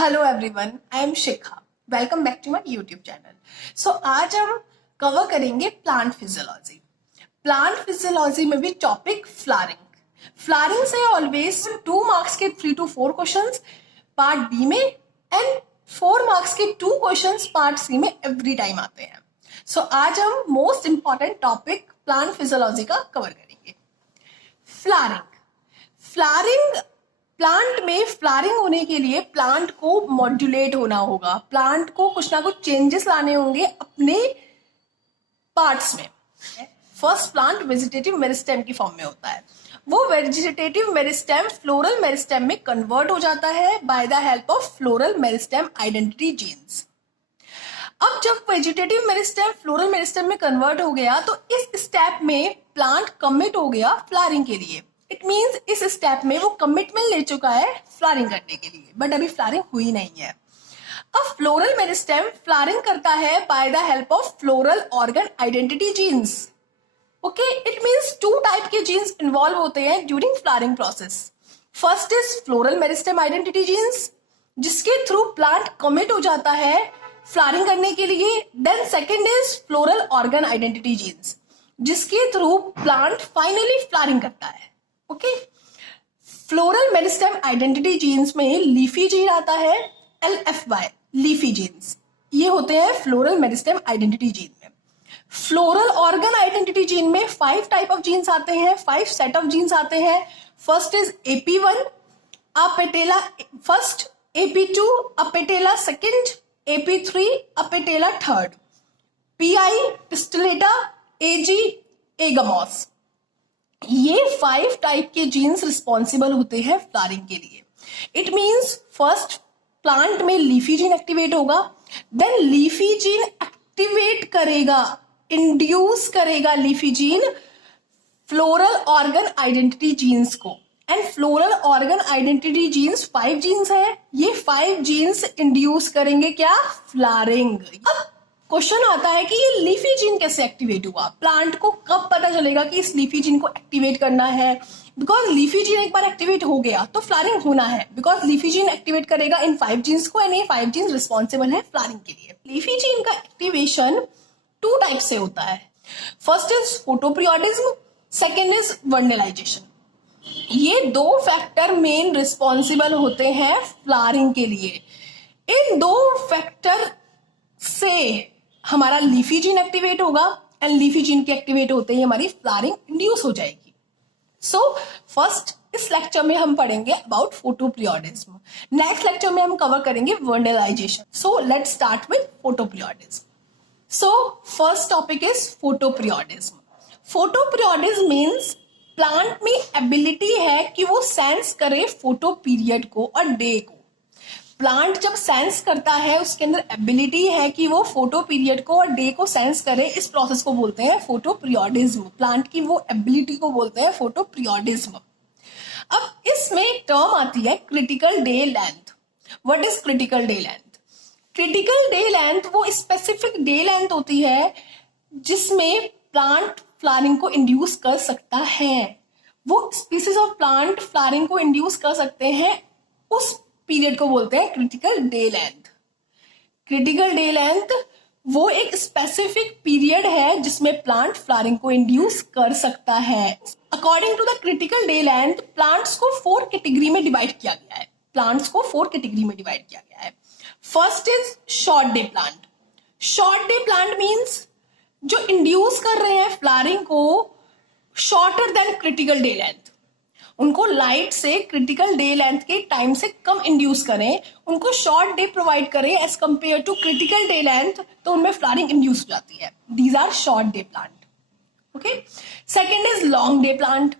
Hello everyone, I am Shikha. Welcome back to my YouTube channel. So आज हम cover करेंगे plant physiology. Plant physiology में भी topic flowering. Flowering से always 2 marks के 3 to 4 क्वेश्चंस पार्ट बी में and 4 marks के 2 क्वेश्चंस पार्ट सी में एवरी टाइम आते हैं। सो आज हम most important topic plant physiology का कवर करेंगे। फ्लावरिंग प्लांट में फ्लावरिंग होने के लिए प्लांट को मॉड्यूलेट होना होगा, प्लांट को कुछ ना कुछ चेंजेस लाने होंगे अपने पार्ट्स में। फर्स्ट प्लांट वेजिटेटिव मेरिस्टेम की फॉर्म में होता है। वो वेजिटेटिव मेरिस्टेम फ्लोरल मेरिस्टेम में कन्वर्ट हो जाता है by the help of floral meristem identity genes. अब जब वेजिटेटिव मेरिस्टेम फ्लोरल मेरिस्टेम में कन्वर्ट हो गया तो इस स्टेप में प्लांट कमिट हो गया फ्लावरिंग के लिए। इट मीन्स इस स्टेप में वो कमिटमेंट ले चुका है फ्लावरिंग करने के लिए, बट अभी फ्लावरिंग हुई नहीं है। अब फ्लोरल मेरिस्टेम फ्लावरिंग करता है by the help of floral organ identity genes. Okay, it means 2 type के जीन्स इन्वॉल्व होते हैं during flowering process. First is floral meristem identity genes, जिसके थ्रू प्लांट कमिट हो जाता है फ्लावरिंग करने के लिए। Then second is floral organ identity genes, जिसके थ्रू प्लांट फाइनली फ्लावरिंग करता है। Okay, floral meristem identity genes में लीफी जीन आता है, LFY लीफी जीन्स, ये होते हैं फ्लोरल मेरिस्टेम आइडेंटिटी जीन में। फ्लोरल ऑर्गन आइडेंटिटी जीन में 5 टाइप ऑफ जीन्स आते हैं, 5 सेट ऑफ जीन्स आते हैं। First is AP1 apetala first, AP2 apetala second, AP3 apetala third, PI pistillata, AG agamous. ये 5 टाइप के जीन्स रिस्पॉन्सिबल होते हैं फ्लावरिंग के लिए। इट मीन्स फर्स्ट प्लांट में लीफी जीन एक्टिवेट होगा, देन लीफी जीन एक्टिवेट करेगा, इंड्यूस करेगा leafy gene floral organ identity genes को। And floral organ identity genes 5 genes है, ये 5 जीन्स इंड्यूस करेंगे क्या? फ्लावरिंग। अब क्वेश्चन आता है कि ये लीफी जीन कैसे एक्टिवेट हुआ, प्लांट को कब पता चलेगा कि इस लीफी जीन को एक्टिवेट करना है? बिकॉज लीफी जीन एक बार एक्टिवेट हो गया तो फ्लावरिंग होना है, बिकॉज लीफी जीन एक्टिवेट करेगा इन 5 जीन्स को एंड ये 5 जीन्स रिस्पॉन्सिबल है फ्लावरिंग के लिए। लीफी जीन का एक्टिवेशन 2 टाइप से होता है। First is photoperiodism, second is vernalization. ये 2 फैक्टर मेन रिस्पॉन्सिबल होते हैं फ्लावरिंग के लिए। इन 2 फैक्टर से हमारा लीफी जीन एक्टिवेट होगा एंड लीफी जीन के एक्टिवेट होते ही हमारी फ्लावरिंग इंड्यूस हो जाएगी। सो फर्स्ट इस लेक्चर में हम पढ़ेंगे अबाउट फोटोपीरियोडिज्म। नेक्स्ट लेक्चर में हम कवर करेंगे vernalization. So let's start with photoperiodism. So first topic is photoperiodism. Photoperiodism means plant में एबिलिटी है कि वो सेंस करे फोटो पीरियड को और डे को। प्लांट जब सेंस करता है उसके अंदर एबिलिटी है कि वो फोटो पीरियड को और डे को सेंस करे। इस प्रोसेस को बोलते हैं फोटोपीरियोडिज्म। प्लांट की वो एबिलिटी को बोलते हैं फोटोपीरियोडिज्म। अब इसमें टर्म आती है critical day length. What is critical day length? Critical day length वो स्पेसिफिक डे लेंथ होती है जिसमें प्लांट फ्लावरिंग को इंड्यूस कर सकता है। वो स्पीसीज ऑफ प्लांट फ्लावरिंग को इंड्यूस कर सकते हैं, उस पीरियड को बोलते हैं critical day length. Critical day length वो एक स्पेसिफिक पीरियड है जिसमें प्लांट फ्लावरिंग को इंड्यूस कर सकता है। According to the critical day length plants को 4 कैटेगरी में डिवाइड किया गया है। प्लांट्स को 4 कैटेगरी में डिवाइड किया गया है। First is short day plant. Short day plant means जो इंड्यूस कर रहे हैं फ्लावरिंग को shorter than critical day length. उनको लाइट से क्रिटिकल डे लेंथ के टाइम से कम इंड्यूस करें, उनको शॉर्ट डे प्रोवाइड करें as compare to critical day length, तो उनमें फ्लावरिंग इंड्यूस हो जाती है। These are short day plant. Okay, second is long day plant.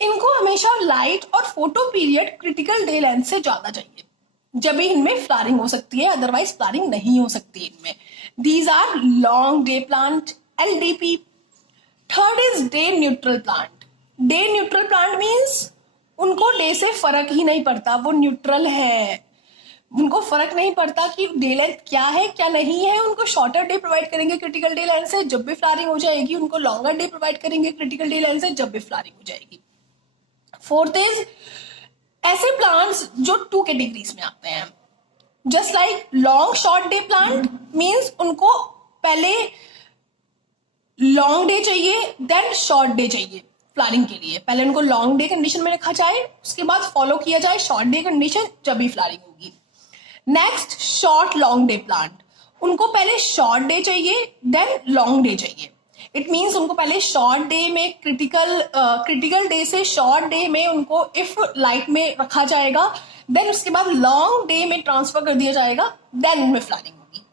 इनको हमेशा लाइट और photo period critical day length से ज्यादा चाहिए, जब भी इनमें फ्लावरिंग हो सकती है, अदरवाइज फ्लावरिंग नहीं हो सकती इनमें। These are long day plant, LDP। Third is day neutral plant. Day neutral plant means उनको डे से फर्क ही नहीं पड़ता, वो न्यूट्रल है, उनको फर्क नहीं पड़ता कि डे लेंथ क्या है क्या नहीं है। उनको शॉर्टर डे प्रोवाइड करेंगे क्रिटिकल डे लेंथ से, जब भी फ्लावरिंग हो जाएगी। उनको लॉन्गर डे प्रोवाइड करेंगे क्रिटिकल डे लेंथ से, जब भी फ्लावरिंग हो जाएगी। फोर्थ इज ऐसे प्लांट्स जो 2 कैटेगरीज में आते हैं। Just like long short day plant means उनको पहले लॉन्ग डे चाहिए देन शॉर्ट डे चाहिए फ्लावरिंग के लिए। पहले उनको लॉन्ग डे कंडीशन में रखा जाए, उसके बाद फॉलो किया जाए शॉर्ट डे कंडीशन, जब भी फ्लावरिंग होगी। Next short long day plant, उनको पहले शॉर्ट डे चाहिए देन लॉन्ग डे चाहिए। इट मीन्स उनको पहले शॉर्ट डे में क्रिटिकल डे से शॉर्ट डे में उनको इफ लाइट में रखा जाएगा, देन उसके बाद लॉन्ग डे में ट्रांसफर कर दिया जाएगा, देन उनमें फ्लावरिंग होगी।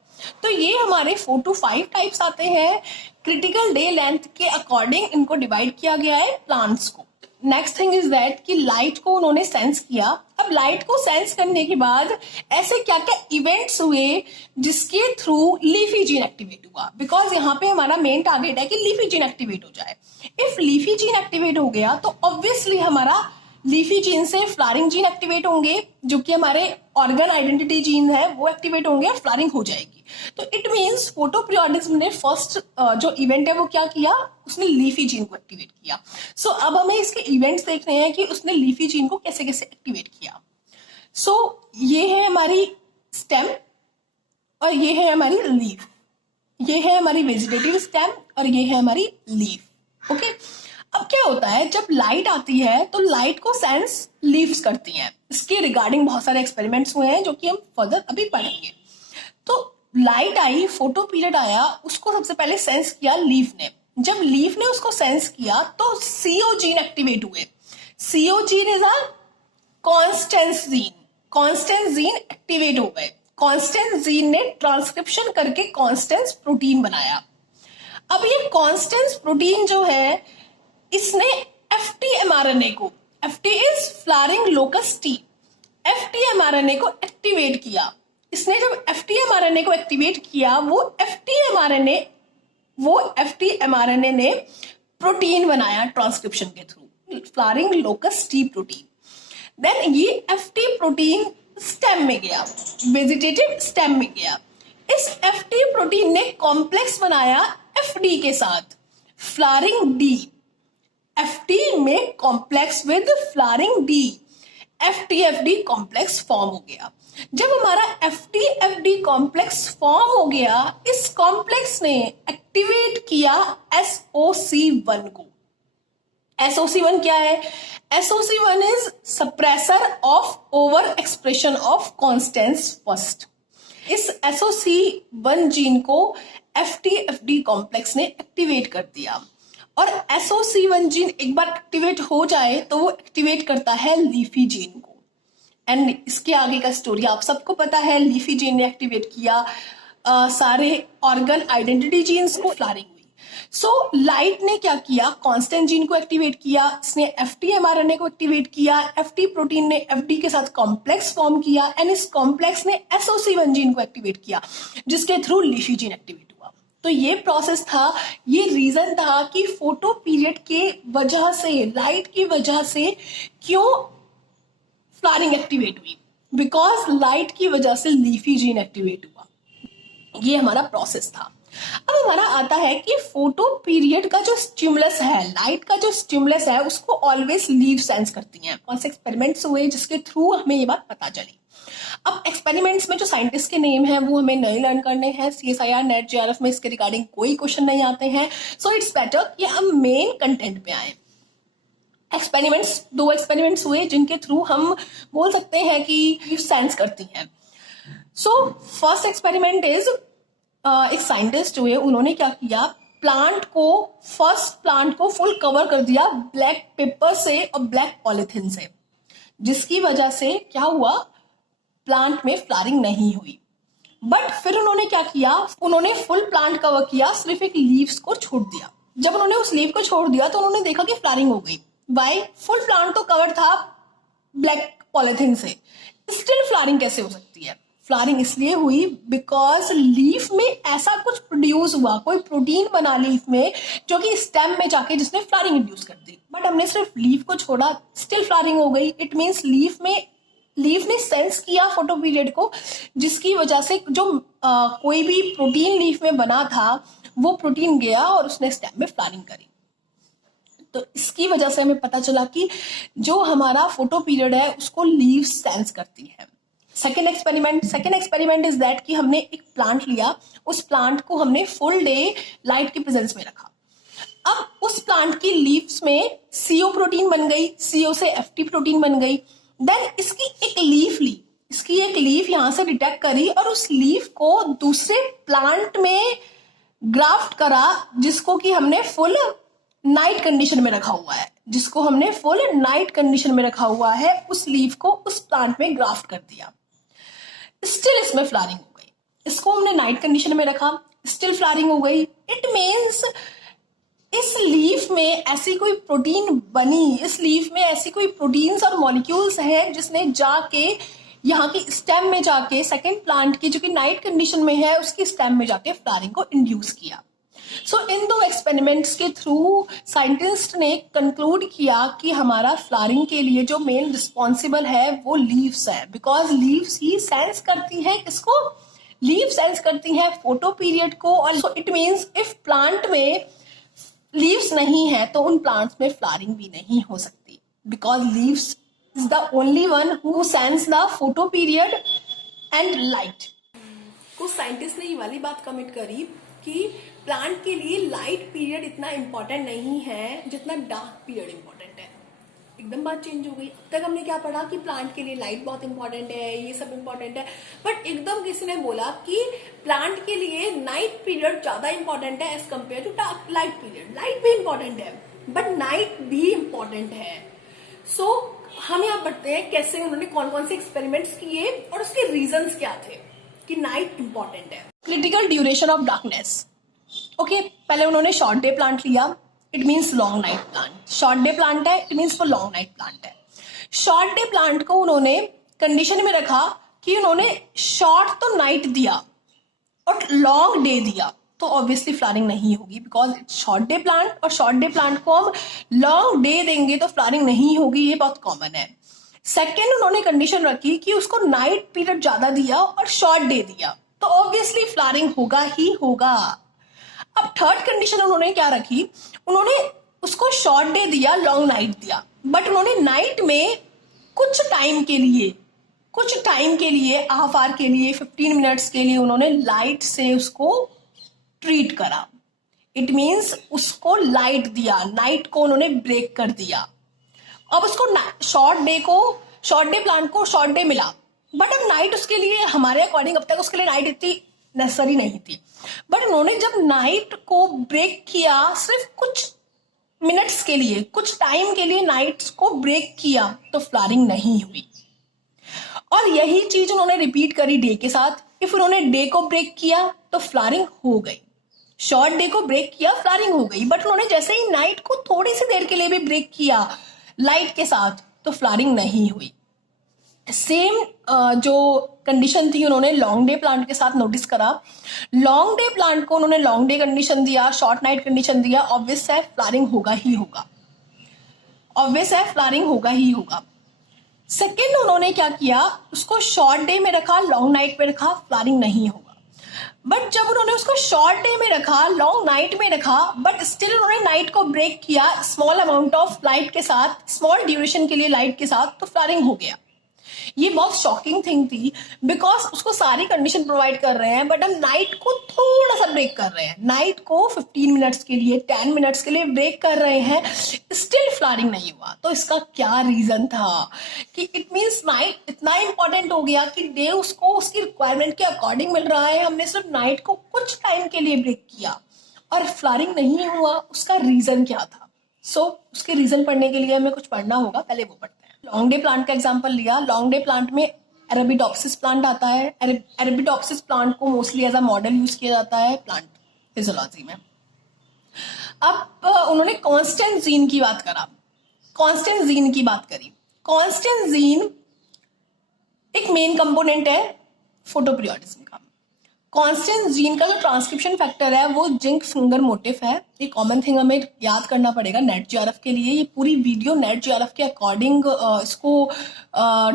तो ये हमारे 4 to 5 टाइप्स आते हैं। क्रिटिकल डे लेंथ के अकॉर्डिंग इनको डिवाइड किया गया है प्लांट्स को। नेक्स्ट थिंग इज दैट कि लाइट को उन्होंने सेंस किया। अब लाइट को सेंस करने के बाद ऐसे क्या क्या इवेंट्स हुए जिसके थ्रू लीफी जीन एक्टिवेट हुआ, बिकॉज यहाँ पे हमारा मेन टारगेट है कि लीफी जीन एक्टिवेट हो जाए। इफ लीफी जीन एक्टिवेट हो गया तो ऑब्वियसली हमारा लीफी जीन से फ्लावरिंग जीन एक्टिवेट होंगे, जो कि हमारे ऑर्गन आइडेंटिटी जीन है वो एक्टिवेट होंगे और फ्लावरिंग हो जाएगी। तो इट मीन्स फोटोपीरियोडिज्म ने फर्स्ट जो इवेंट है वो क्या किया, उसने लीफी जीन को एक्टिवेट किया। सो अब हमें इसके इवेंट्स देख रहे हैं कि उसने लीफी जीन को कैसे कैसे एक्टिवेट किया। सो ये है हमारी स्टेम और ये है हमारी लीफ, ये है हमारी वेजिटेटिव स्टेम और ये है हमारी लीफ। ओके, अब क्या होता है जब लाइट आती है तो लाइट को सेंस लीव्स करती हैं। इसके रिगार्डिंग बहुत सारे एक्सपेरिमेंट्स हुए हैं जो कि हम फर्दर अभी पढ़ेंगे। तो लाइट आई, फोटो पीरियड आया, उसको सबसे पहले सेंस किया लीफ ने। जब लीफ ने उसको सेंस किया तो सीओ जीन एक्टिवेट हुए। CO gene is a Constance gene, Constance gene activate हो गए। कॉन्स्टेंस जीन ने ट्रांसक्रिप्शन करके कॉन्स्टेंस प्रोटीन बनाया। अब ये कॉन्स्टेंस प्रोटीन जो है इसने एफटी-एमआरएनए को, FT is flowering locus T, FT-mRNA को एक्टिवेट किया। इसने जब एफटी-एमआरएनए को एक्टिवेट किया वो एफटी-एमआरएनए ने प्रोटीन बनाया ट्रांसक्रिप्शन के through, flowering locus T protein. Then ये एफटी प्रोटीन स्टेम में गया, वेजिटेटिव स्टेम में गया। इस एफटी प्रोटीन ने कॉम्प्लेक्स बनाया एफडी के साथ, फ्लावरिंग डी। एफटी में complex with flowering D, FT FD complex form हो गया। जब हमारा एफटी-एफडी कॉम्प्लेक्स फॉर्म हो गया, इस कॉम्प्लेक्स ने एक्टिवेट किया SOC1 को। SOC1 क्या है? SOC1 is suppressor of over expression of Constance first. इस SOC1 जीन को एफटी-एफडी कॉम्प्लेक्स ने एक्टिवेट कर दिया और SOC1 जीन एक बार एक्टिवेट हो जाए तो वो एक्टिवेट करता है लीफी जीन को। एंड इसके आगे का स्टोरी आप सबको पता है। लीफी जीन ने एक्टिवेट किया सारे ऑर्गन आइडेंटिटी जीन्स को, फ्लावरिंग हुई। सो लाइट ने क्या किया, कांस्टेंट जीन को एक्टिवेट किया, इसने एफटी-एमआरएनए को एक्टिवेट किया, एफटी प्रोटीन ने एफडी के साथ कॉम्प्लेक्स फॉर्म किया एंड इस कॉम्प्लेक्स ने SOC1 जीन को एक्टिवेट किया, जिसके थ्रू लीफी जीन एक्टिवेट। तो ये प्रोसेस था, ये रीजन था कि फोटो पीरियड के वजह से, लाइट की वजह से क्यों फ्लावरिंग एक्टिवेट हुई, बिकॉज लाइट की वजह से लीफी जीन एक्टिवेट हुआ। ये हमारा प्रोसेस था। अब हमारा आता है कि फोटो पीरियड का जो स्टिमुलस है, लाइट का जो स्टिमुलस है, उसको ऑलवेज लीव सेंस करती हैं। कौन से एक्सपेरिमेंट्स हुए जिसके थ्रू हमें ये बात पता चली। अब एक्सपेरिमेंट्स में जो साइंटिस्ट के नेम है वो हमें नहीं लर्न करने हैं। CSIR-NET Jrf में इसके रिगार्डिंग कोई क्वेश्चन नहीं आते हैं। सो इट्स बेटर कि हम मेन कंटेंट पे आए। एक्सपेरिमेंट्स, 2 एक्सपेरिमेंट्स हुए जिनके थ्रू हम बोल सकते हैं कि सेंस करती हैं। सो फर्स्ट एक्सपेरिमेंट इज एक साइंटिस्ट हुए, उन्होंने क्या किया, फर्स्ट प्लांट को फुल कवर कर दिया ब्लैक पेपर से और ब्लैक पॉलिथीन से, जिसकी वजह से क्या हुआ, प्लांट में फ्लावरिंग नहीं हुई। बट फिर उन्होंने क्या किया, उन्होंने फुल प्लांट कवर किया, सिर्फ एक लीव्स को छोड़ दिया। जब उन्होंने उस लीव को छोड़ दिया तो उन्होंने देखा कि फ्लावरिंग हो गई। वाई? फुल प्लांट तो कवर था ब्लैक पॉलिथीन से, स्टिल फ्लावरिंग कैसे हो सकती है? फ्लावरिंग इसलिए हुई बिकॉज लीफ में ऐसा कुछ प्रोड्यूस हुआ, कोई प्रोटीन बना लीफ में जो कि स्टेम में जाके जिसने फ्लावरिंग इंड्यूस कर दी। बट हमने सिर्फ लीफ को छोड़ा, स्टिल फ्लावरिंग हो गई। इट मीन्स लीफ ने सेंस किया फोटो पीरियड को, जिसकी वजह से जो कोई भी प्रोटीन लीफ में बना था वो प्रोटीन गया और उसने स्टेम में फ्लावरिंग करी। तो इसकी वजह से हमें पता चला कि जो हमारा फोटो पीरियड है उसको लीव सेंस करती है। सेकेंड एक्सपेरिमेंट इज दैट कि हमने एक प्लांट लिया, उस प्लांट को हमने फुल डे लाइट की प्रेजेंस में रखा। अब उस प्लांट की लीव्स में CO प्रोटीन बन गई, CO से FT प्रोटीन बन गई। देन इसकी एक लीफ यहाँ से डिटेक्ट करी और उस लीफ को दूसरे प्लांट में ग्राफ्ट करा, जिसको कि हमने फुल नाइट कंडीशन में रखा हुआ है, उस लीफ को उस प्लांट में ग्राफ्ट कर दिया। स्टिल इसमें फ्लावरिंग हो गई। इसको हमने नाइट कंडीशन में रखा, स्टिल फ्लावरिंग हो गई। इट मीन्स इस लीफ में ऐसी कोई प्रोटीन बनी, इस लीफ में ऐसी कोई प्रोटीन्स और मॉलिक्यूल्स है जिसने जाके यहाँ की स्टेम में जाके सेकेंड प्लांट की जो कि नाइट कंडीशन में है उसकी स्टेम में जाके फ्लावरिंग को इंड्यूस किया। सो इन दो एक्सपेरिमेंट्स के थ्रू साइंटिस्ट ने कंक्लूड किया कि हमारा फ्लावरिंग के लिए जो मेन रिस्पॉन्सिबल है वो लीव्स है, बिकॉज लीव्स ही सेंस करती है किसको, लीव सेंस करती है फोटो पीरियड को। और so it means if plant में लीव्स नहीं है तो उन प्लांट्स में फ्लावरिंग भी नहीं हो सकती, because leaves is the only one who sense the photo period and light. कुछ साइंटिस्ट ने ये वाली बात कमिट करी कि प्लांट के लिए लाइट पीरियड इतना इंपॉर्टेंट नहीं है जितना डार्क पीरियड इंपॉर्टेंट है। एकदम बात चेंज हो गई। अब तक हमने क्या पढ़ा कि प्लांट के लिए लाइट बहुत इंपॉर्टेंट है, ये सब इंपॉर्टेंट है, बट एकदम किसी ने बोला कि प्लांट के लिए नाइट पीरियड ज्यादा इंपॉर्टेंट है as compare to light period. Light भी इंपॉर्टेंट है बट नाइट भी इंपॉर्टेंट है। सो हम यहाँ पढ़ते हैं कैसे उन्होंने कौन कौन से एक्सपेरिमेंट्स किए और उसके रीजंस क्या थे कि नाइट इंपॉर्टेंट है। Critical duration of darkness. Okay, पहले उन्होंने शॉर्ट डे प्लांट लिया, it means long night plant. Short day plant है, इट मीन्स वो लॉन्ग नाइट प्लांट है। शॉर्ट डे प्लांट को उन्होंने कंडीशन में रखा कि उन्होंने शॉर्ट तो नाइट दिया और लॉन्ग डे दिया, तो ऑब्वियसली फ्लावरिंग नहीं होगी, because it's short day plant, और शॉर्ट डे प्लांट को हम लॉन्ग डे देंगे तो फ्लावरिंग नहीं होगी, ये बहुत कॉमन है। सेकेंड, उन्होंने कंडीशन रखी कि उसको नाइट पीरियड ज्यादा दिया और शॉर्ट डे दिया, तो ऑब्वियसली फ्लावरिंग होगा ही होगा। अब थर्ड कंडीशन उन्होंने क्या रखी, उन्होंने उसको शॉर्ट डे दिया, लॉन्ग नाइट दिया, बट उन्होंने नाइट में कुछ टाइम के लिए हाफ आवर के लिए 15 मिनट्स के लिए उन्होंने लाइट से उसको ट्रीट करा। इट मीन्स उसको लाइट दिया, नाइट को उन्होंने ब्रेक कर दिया। अब उसको शॉर्ट डे प्लांट को शॉर्ट डे मिला, बट अब नाइट उसके लिए हमारे अकॉर्डिंग अब तक उसके लिए नाइट इतनी नेसेसरी नहीं थी, बट उन्होंने जब नाइट को ब्रेक किया, सिर्फ कुछ मिनट्स के लिए, कुछ टाइम के लिए नाइट्स को ब्रेक किया, तो फ्लावरिंग नहीं हुई। और यही चीज उन्होंने रिपीट करी डे के साथ। इफ उन्होंने डे को ब्रेक किया तो फ्लावरिंग हो गई, शॉर्ट डे को ब्रेक किया, फ्लावरिंग हो गई, बट उन्होंने जैसे ही नाइट को थोड़ी सी देर के लिए भी ब्रेक किया लाइट के साथ, तो फ्लावरिंग नहीं हुई। सेम जो कंडीशन थी उन्होंने लॉन्ग डे प्लांट के साथ नोटिस करा। लॉन्ग डे प्लांट को उन्होंने लॉन्ग डे कंडीशन दिया, शॉर्ट नाइट कंडीशन दिया, ऑब्वियस है फ्लावरिंग होगा ही होगा। सेकेंड, उन्होंने क्या किया, उसको शॉर्ट डे में रखा, लॉन्ग नाइट में रखा, फ्लावरिंग नहीं होगा। बट जब उन्होंने उसको शॉर्ट डे में रखा, लॉन्ग नाइट में रखा, बट स्टिल उन्होंने नाइट को ब्रेक किया स्मॉल अमाउंट ऑफ लाइट के साथ, स्मॉल ड्यूरेशन के लिए लाइट के साथ, तो फ्लावरिंग हो गया। ये बहुत शॉकिंग थिंग थी, बिकॉज उसको सारी कंडीशन प्रोवाइड कर रहे हैं, बट हम नाइट को थोड़ा सा ब्रेक कर रहे हैं, नाइट को 15 मिनट्स के लिए, 10 मिनट्स के लिए ब्रेक कर रहे हैं, स्टिल फ्लावरिंग नहीं हुआ। तो इसका क्या रीजन था कि इट मीन्स नाइट इतना इंपॉर्टेंट हो गया कि डे उसको उसकी रिक्वायरमेंट के अकॉर्डिंग मिल रहा है, हमने सिर्फ नाइट को कुछ टाइम के लिए ब्रेक किया और फ्लावरिंग नहीं हुआ। उसका रीजन क्या था? उसके रीजन पढ़ने के लिए हमें कुछ पढ़ना होगा, पहले वो पढ़ते हैं। लॉन्ग डे प्लांट का एग्जांपल लिया। लॉन्ग डे प्लांट में अरेबिडोप्सिस प्लांट आता है। अरेबिडोप्सिस प्लांट को mostly as a model use किया जाता है प्लांट फिजियोलॉजी में। अब उन्होंने कांस्टेंट जीन की बात करी। कांस्टेंट जीन एक मेन कंपोनेंट है फोटोपीरियोडिज्म का। कांस्टेंट जीन का जो ट्रांसक्रिप्शन फैक्टर है वो जिंक फिंगर मोटिफ है। ये कॉमन थिंग हमें याद करना पड़ेगा नेट जेआरएफ के लिए। ये पूरी वीडियो नेट जेआरएफ के अकॉर्डिंग इसको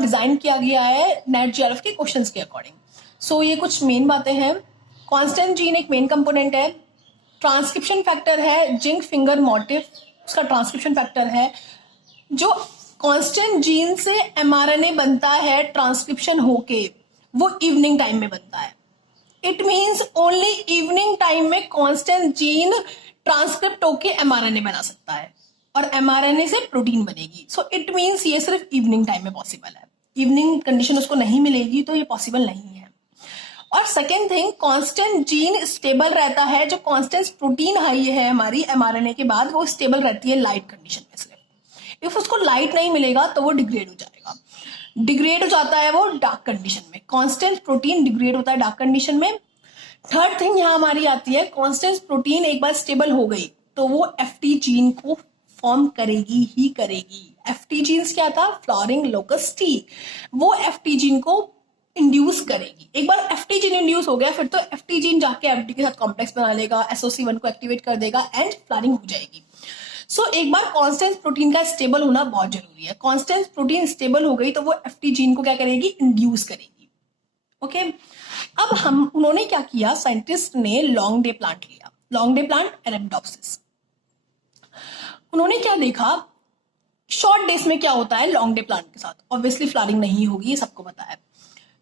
डिजाइन किया गया है, नेट जेआरएफ के क्वेश्चंस के अकॉर्डिंग। ये कुछ मेन बातें हैं। कांस्टेंट जीन एक मेन कंपोनेंट है। ट्रांसक्रिप्शन फैक्टर है जिंक फिंगर मोटिफ, उसका ट्रांसक्रिप्शन फैक्टर है। जो कांस्टेंट जीन से एमआरएनए बनता है ट्रांसक्रिप्शन होके, वो इवनिंग टाइम में बनता है। It means only evening time में कांस्टेंट जीन ट्रांसक्रिप्ट होके एमआरएनए बना सकता है और एमआरएनए से प्रोटीन बनेगी। सो इट मीन्स ये सिर्फ इवनिंग टाइम में पॉसिबल है, इवनिंग कंडीशन उसको नहीं मिलेगी तो ये पॉसिबल नहीं है। और second thing, constant gene stable रहता है, जो कांस्टेंट प्रोटीन हाई है हमारी एमआरएनए के बाद वो स्टेबल रहती है लाइट कंडीशन में सिर्फ। इफ उसको लाइट नहीं मिलेगा तो वो डिग्रेड हो जाएगा, डिग्रेड हो जाता है वो डार्क कंडीशन में। कांस्टेंट प्रोटीन डिग्रेड होता है डार्क कंडीशन में। थर्ड थिंग यहाँ हमारी आती है, कांस्टेंट प्रोटीन एक बार स्टेबल हो गई तो वो एफटी जीन को फॉर्म करेगी ही करेगी। एफटी जीन्स क्या था, फ्लोरिंग लोकस टी, वो एफटी जीन को इंड्यूस करेगी। एक बार एफटी जीन इंड्यूस हो गया फिर तो एफटी जीन जाके एफटी के साथ कॉम्प्लेक्स बना लेगा, एसओसी1 को एक्टिवेट कर देगा एंड फ्लारिंग हो जाएगी। सो एक बार कांस्टेंट प्रोटीन का स्टेबल होना बहुत जरूरी है। कांस्टेंट प्रोटीन स्टेबल हो गई तो वो एफटी जीन को क्या करेगी, इंड्यूस करेगी। ओके अब उन्होंने क्या किया, साइंटिस्ट ने लॉन्ग डे प्लांट लिया, लॉन्ग डे प्लांट अरेबिडोप्सिस। उन्होंने क्या देखा, शॉर्ट डेज में क्या होता है लॉन्ग डे प्लांट के साथ, ऑब्वियसली फ्लावरिंग नहीं होगी, ये सबको पता है।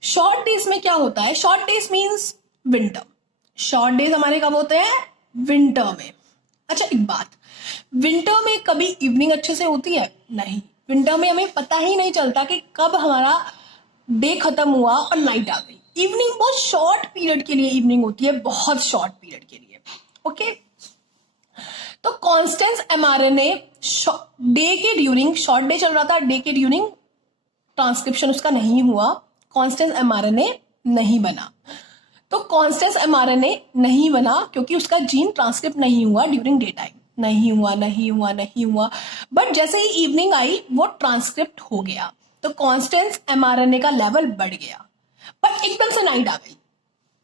शॉर्ट डेज में क्या होता है, short days means winter, short days हमारे कब होते हैं, विंटर में। अच्छा एक बात, विंटर में कभी इवनिंग अच्छे से होती है, नहीं। विंटर में हमें पता ही नहीं चलता कि कब हमारा डे खत्म हुआ और नाइट आ गई। इवनिंग बहुत शॉर्ट पीरियड के लिए इवनिंग होती है, बहुत शॉर्ट पीरियड के लिए। ओके तो कांस्टेंट एमआरएनए डे के ड्यूरिंग, शॉर्ट डे चल रहा था, डे के ड्यूरिंग ट्रांसक्रिप्शन उसका नहीं हुआ, कांस्टेंट एमआरएनए नहीं बना। तो कांस्टेंट एमआरएनए नहीं बना क्योंकि उसका जीन ट्रांसक्रिप्ट नहीं हुआ ड्यूरिंग डे टाइम, नहीं हुआ। बट जैसे ही इवनिंग आई वो ट्रांसक्रिप्ट हो गया, तो कांस्टेंट एमआरएनए का लेवल बढ़ गया। बट एकदम से नाइट आ गई,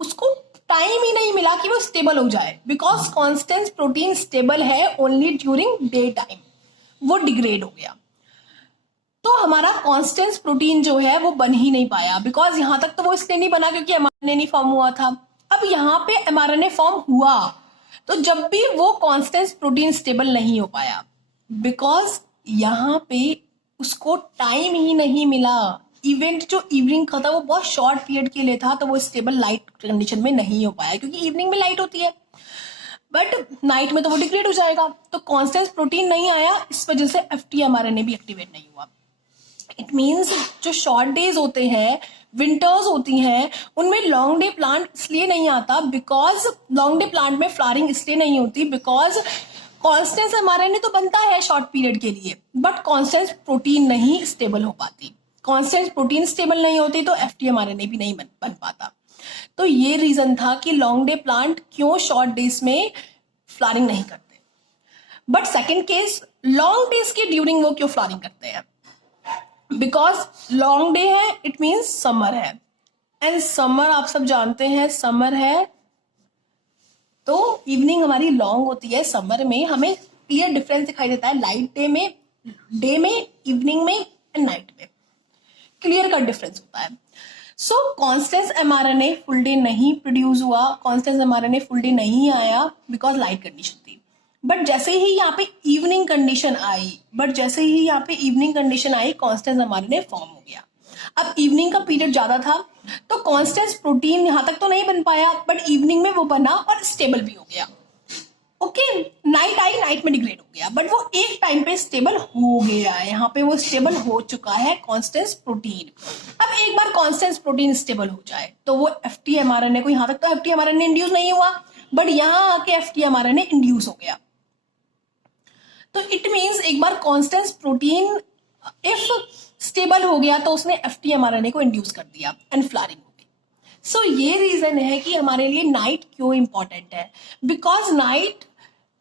उसको टाइम ही नहीं मिला कि वो स्टेबल हो जाए, बिकॉज कांस्टेंट प्रोटीन स्टेबल है ओनली ड्यूरिंग डे टाइम, वो डिग्रेड हो गया। तो हमारा कांस्टेंट प्रोटीन जो है वो बन ही नहीं पाया, बिकॉज यहां तक तो वो इसलिए नहीं बना क्योंकि एमआरएनए नहीं फॉर्म हुआ था। अब यहाँ पे एमआरएनए फॉर्म हुआ तो जब भी वो कांस्टेंट प्रोटीन स्टेबल नहीं हो पाया, बिकॉज यहाँ पे उसको टाइम ही नहीं मिला। इवेंट जो इवनिंग का था वो बहुत शॉर्ट पीरियड के लिए था, तो वो स्टेबल लाइट कंडीशन में नहीं हो पाया क्योंकि इवनिंग में लाइट होती है, बट नाइट में तो वो डिग्रेड हो जाएगा। तो कांस्टेंट प्रोटीन नहीं आया, इस वजह से एफटी एमआरएनए भी एक्टिवेट नहीं हुआ। इट मीन्स जो शॉर्ट डेज होते हैं, विंटर्स होती हैं, उनमें लॉन्ग डे प्लांट इसलिए नहीं आता, बिकॉज लॉन्ग डे प्लांट में फ्लावरिंग इसलिए नहीं होती बिकॉज कांस्टेंट एमआरएनए तो बनता है शॉर्ट पीरियड के लिए, बट कांस्टेंट प्रोटीन नहीं स्टेबल हो पाती। कांस्टेंट प्रोटीन स्टेबल नहीं होती तो एफटी एमआरएनए भी नहीं बन पाता। तो ये रीजन था कि लॉन्ग डे प्लांट क्यों शॉर्ट डेज में फ्लावरिंग नहीं करते। But second case, long days के ड्यूरिंग वो क्यों फ्लावरिंग करते हैं, बिकॉज लॉन्ग डे है, इट मीन्स समर है, एंड समर आप सब जानते हैं समर है तो इवनिंग हमारी लॉन्ग होती है। समर में हमें क्लियर डिफरेंस दिखाई देता है लाइट डे में, इवनिंग में एंड नाइट में क्लियर कट डिफरेंस होता है। सो कांस्टेंट एमआरएनए फुल डे नहीं प्रोड्यूस हुआ, कांस्टेंट एमआरएनए फुल डे नहीं आया बिकॉज लाइट कंडीशन थी। बट जैसे ही यहाँ पे इवनिंग कंडीशन आई, कांस्टेंट एमआरएनए फॉर्म हो गया। अब इवनिंग का पीरियड ज्यादा था तो कांस्टेंट प्रोटीन यहाँ तक तो नहीं बन पाया, बट इवनिंग में वो बना और स्टेबल भी हो गया। ओके नाइट आई, नाइट में डिग्रेड हो गया, बट वो एक टाइम पे स्टेबल हो गया, यहाँ पे वो स्टेबल हो चुका है कांस्टेंट प्रोटीन। अब एक बार कांस्टेंट प्रोटीन स्टेबल हो जाए तो वो एफटी एमआरएनए को, यहाँ तक तो एफटी एमआरएनए इंड्यूस नहीं हुआ, बट यहाँ आके एफटी एमआरएनए इंड्यूस हो गया। तो इट मीन्स एक बार कांस्टेंट प्रोटीन इफ स्टेबल हो गया तो उसने एफटी एमआरएनए को इंड्यूस कर दिया एंड फ्लावरिंग हो गई। सो ये रीजन है कि हमारे लिए नाइट क्यों इंपॉर्टेंट है, बिकॉज नाइट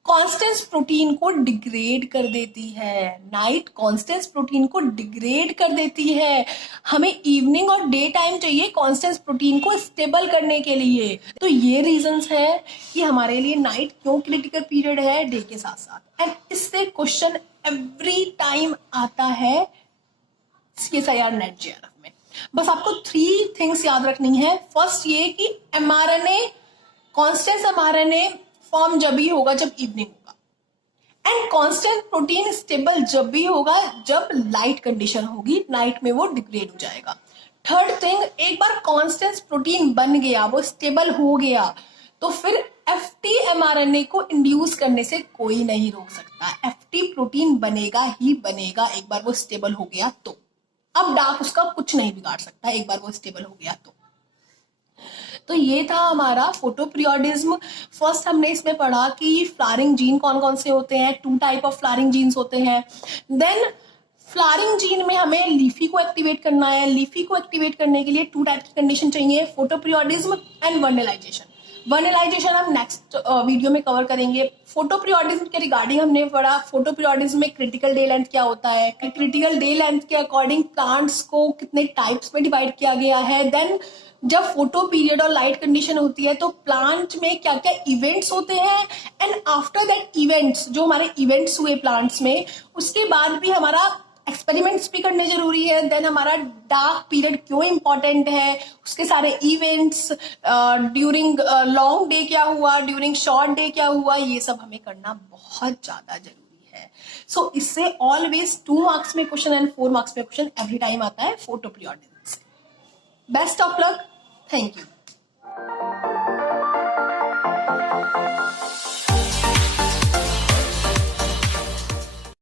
कांस्टेंट प्रोटीन को डिग्रेड कर देती है, नाइट कांस्टेंट प्रोटीन को डिग्रेड कर देती है। हमें इवनिंग और डे टाइम चाहिए कांस्टेंट प्रोटीन को स्टेबल करने के लिए। तो ये रीजंस है कि हमारे लिए नाइट क्यों क्रिटिकल पीरियड है डे के साथ साथ। एंड इससे क्वेश्चन एवरी टाइम आता है CSIR-NET JRF में। बस आपको 3 थिंग्स याद रखनी है। फर्स्ट ये कि एमआरएनए, कांस्टेंट एमआरएनए फॉर्म जब ही होगा जब इवनिंग होगा, एंड कांस्टेंट प्रोटीन स्टेबल जब भी होगा जब लाइट कंडीशन होगी, नाइट में वो डिग्रेड हो जाएगा। थर्ड थिंग, एक बार कांस्टेंट प्रोटीन बन गया, वो स्टेबल हो गया, तो फिर एफटी एमआरएनए को इंड्यूस करने से कोई नहीं रोक सकता। एफटी प्रोटीन बनेगा ही बनेगा एक बार वो स्टेबल हो गया तो। अब डार्क उसका कुछ नहीं बिगाड़ सकता एक बार वो स्टेबल हो गया तो ये था हमारा फोटोपीरियोडिज्म। फर्स्ट हमने इसमें पढ़ा कि फ्लावरिंग जीन कौन कौन से होते हैं, 2 टाइप ऑफ फ्लावरिंग जीन्स होते हैं। देन फ्लावरिंग जीन में हमें लीफी को एक्टिवेट करना है। लीफी को एक्टिवेट करने के लिए 2 टाइप की कंडीशन चाहिए, फोटोपीरियोडिज्म एंड वर्नलाइजेशन। वर्नलाइजेशन हम नेक्स्ट वीडियो में कवर करेंगे। फोटोपीरियोडिज्म के रिगार्डिंग हमने पढ़ा फोटोपीरियोडिज्म में क्रिटिकल डे लेंथ क्या होता है, क्रिटिकल डे लेंथ के अकॉर्डिंग प्लांट्स को कितने टाइप्स में डिवाइड किया गया है। देन जब फोटो पीरियड और लाइट कंडीशन होती है तो प्लांट में क्या क्या इवेंट्स होते हैं, एंड आफ्टर दैट इवेंट्स, जो हमारे इवेंट्स हुए प्लांट्स में, उसके बाद भी हमारा एक्सपेरिमेंट्स भी करने जरूरी है। देन हमारा डार्क पीरियड क्यों इंपॉर्टेंट है, उसके सारे इवेंट्स, ड्यूरिंग लॉन्ग डे क्या हुआ, ड्यूरिंग शॉर्ट डे क्या हुआ, ये सब हमें करना बहुत ज्यादा जरूरी है। सो इससे ऑलवेज 2 मार्क्स में क्वेश्चन एंड 4 मार्क्स में क्वेश्चन एवरी टाइम आता है फोटोपीरियोडिज्म से। Best of luck, thank you.